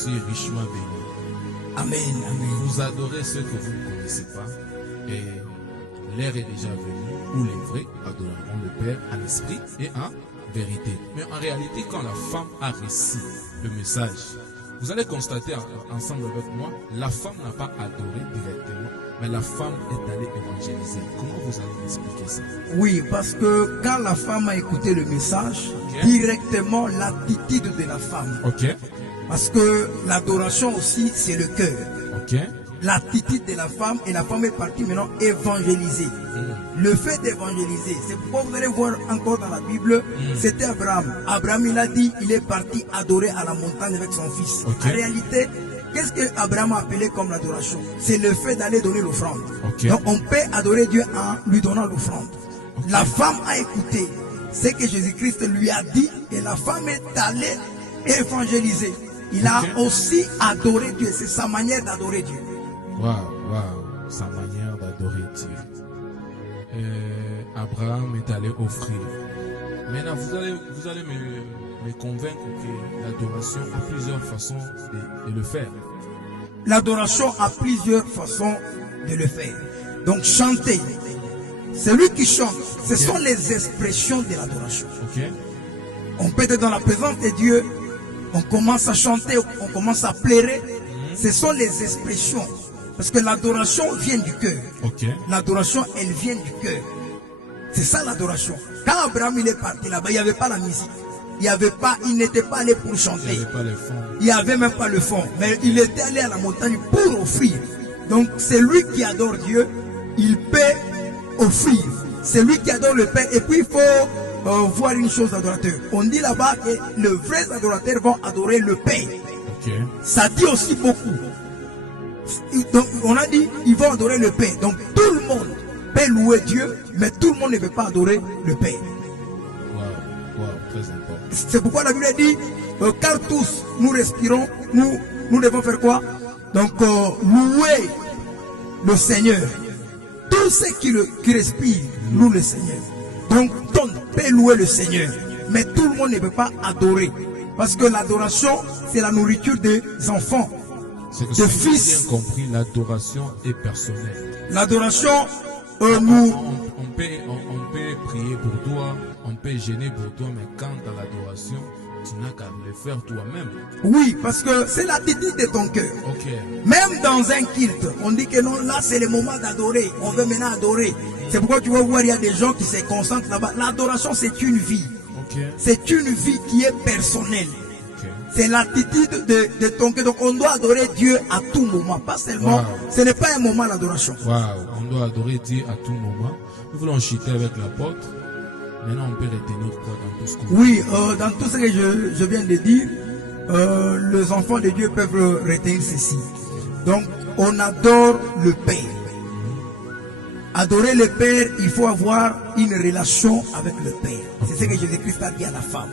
suis richement béni. Amen, amen. Vous adorez ceux que vous ne connaissez pas. Et l'heure est déjà venue où les vrais adoreront le Père en esprit et en vérité. Mais en réalité, quand la femme a reçu le message, vous allez constater ensemble avec moi, la femme n'a pas adoré directement, mais la femme est allée évangéliser. Comment vous allez m'expliquer ça? Oui, parce que quand la femme a écouté le message, directement l'attitude de la femme. Ok. Parce que l'adoration aussi, c'est le cœur. Ok. L'attitude de la femme, et la femme est partie maintenant évangéliser. Le fait d'évangéliser, c'est pourquoi vous allez voir encore dans la Bible, c'était Abraham. Abraham, il a dit, il est parti adorer à la montagne avec son fils. En réalité, qu'est-ce que Abraham a appelé comme l'adoration? C'est le fait d'aller donner l'offrande. Donc on peut adorer Dieu en lui donnant l'offrande. La femme a écouté ce que Jésus-Christ lui a dit, et la femme est allée évangéliser. Il a aussi adoré Dieu. C'est sa manière d'adorer Dieu. Waouh, sa manière d'adorer Dieu. Abraham est allé offrir. Maintenant, vous allez me convaincre que l'adoration a plusieurs façons de le faire. L'adoration a plusieurs façons de le faire. Donc chanter. Celui qui chante, ce sont les expressions de l'adoration. On peut être dans la présence de Dieu, on commence à chanter, on commence à pleurer. Ce sont les expressions. Parce que l'adoration vient du cœur. L'adoration, elle vient du cœur. C'est ça l'adoration. Quand Abraham il est parti là-bas, il n'y avait pas la musique. Il n'était pas allé pour chanter. Il n'y avait même pas le fond. Mais il était allé à la montagne pour offrir. Donc c'est lui qui adore Dieu. Il peut offrir. C'est lui qui adore le Père. Et puis il faut voir une chose d'adorateur. On dit là-bas que les vrais adorateurs vont adorer le Père. Ça dit aussi beaucoup. Donc on a dit ils vont adorer le Père. Donc tout le monde peut louer Dieu, mais tout le monde ne peut pas adorer le Père. Très important. C'est pourquoi la Bible dit car tous nous respirons, nous devons faire quoi? Donc louer le Seigneur. Tous ceux qui respirent louent le Seigneur. Donc tout le monde peut louer le Seigneur, mais tout le monde ne peut pas adorer. Parce que l'adoration, c'est la nourriture des enfants. De fils. Bien compris, l'adoration est personnelle. L'adoration, on peut prier pour toi, on peut gêner pour toi, mais quant à l'adoration, tu n'as qu'à le faire toi-même. Oui, parce que c'est l'attitude de ton cœur. Même dans un culte, on dit que non, là c'est le moment d'adorer. On veut maintenant adorer. C'est pourquoi tu vas voir, il y a des gens qui se concentrent là-bas. L'adoration, c'est une vie. C'est une vie qui est personnelle. C'est l'attitude de ton cœur. Donc on doit adorer Dieu à tout moment. Pas seulement, ce n'est pas un moment d'adoration. On doit adorer Dieu à tout moment. Nous voulons chuter avec l'apôtre. Maintenant on peut retenir quoi dans tout ce qu'on Oui, dans tout ce que je viens de dire, les enfants de Dieu peuvent retenir ceci. Donc on adore le Père. Adorer le Père, il faut avoir une relation avec le Père. C'est ce que Jésus-Christ a dit à la femme.